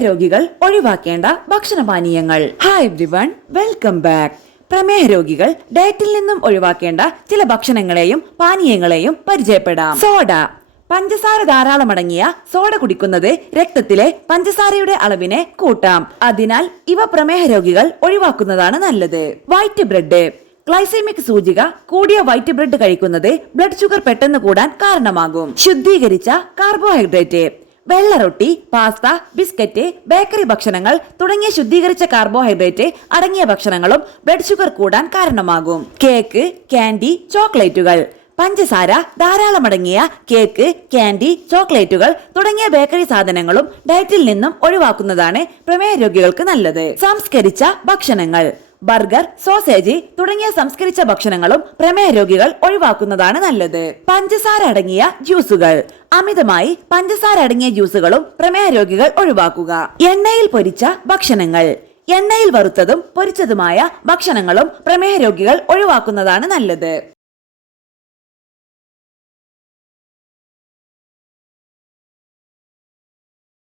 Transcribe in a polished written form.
രോഗികൾ ഒഴിവാക്കേണ്ട ഭക്ഷണപാനീയങ്ങൾ. Hi everyone, welcome back. പ്രമേഹ രോഗികൾ ഡയറ്റിൽ നിന്നും ഒഴിവാക്കേണ്ട ചില ഭക്ഷണങ്ങളെയും പാനീയങ്ങളെയും പരിചയപ്പെടാം. സോഡ. പഞ്ചസാര ധാരാളമടങ്ങിയ സോഡ കുടിക്കുന്നത് രക്തത്തിലെ പഞ്ചസാരയുടെ അളവിനെ കൂട്ടാം. അതിനാൽ ഇവ പ്രമേഹ രോഗികൾ ഒഴിവാക്കുന്നതാണ് നല്ലത്. White bread. ഗ്ലൈസെമിക് സൂചിക കൂടിയ വൈറ്റ് ബ്രെഡ് കഴിക്കുന്നത് ബ്ലഡ് ഷുഗർ പെട്ടെന്ന് കൂടാൻ കാരണമാകും. ശുദ്ധീകരിച്ച കാർബോഹൈഡ്രേറ്റ്. വെള്ളറൊട്ടി, പാസ്ത, ബിസ്ക്കറ്റ്, ബേക്കറി ഭക്ഷണങ്ങൾ തുടങ്ങിയ ശുദ്ധീകരിച്ച കാർബോഹൈഡ്രേറ്റ് അടങ്ങിയ ഭക്ഷണങ്ങളും ബ്ലഡ് ഷുഗർ കൂടാൻ കാരണമാകും. കേക്ക്, കാൻഡി, ചോക്ലേറ്റുകൾ. പഞ്ചസാര ധാരാളമടങ്ങിയ കേക്ക്, കാൻഡി, ചോക്ലേറ്റുകൾ തുടങ്ങിയ ബേക്കറി സാധനങ്ങളും ഡയറ്റിൽ നിന്നും ഒഴിവാക്കുന്നതാണ് പ്രമേഹ രോഗികൾക്ക് നല്ലത്. സംസ്കരിച്ച ഭക്ഷണങ്ങൾ. ബർഗർ, സോസേജ് തുടങ്ങിയ സംസ്കരിച്ച ഭക്ഷണങ്ങളും പ്രമേഹ രോഗികൾ ഒഴിവാക്കുന്നതാണ് നല്ലത്. പഞ്ചസാര അടങ്ങിയ ജ്യൂസുകൾ. അമിതമായി പഞ്ചസാര അടങ്ങിയ ജ്യൂസുകളും പ്രമേഹ രോഗികൾ ഒഴിവാക്കുക. എണ്ണയിൽ പൊരിച്ച ഭക്ഷണങ്ങൾ. എണ്ണയിൽ വറുത്തതും പൊരിച്ചതുമായ ഭക്ഷണങ്ങളും പ്രമേഹ രോഗികൾ ഒഴിവാക്കുന്നതാണ് നല്ലത്.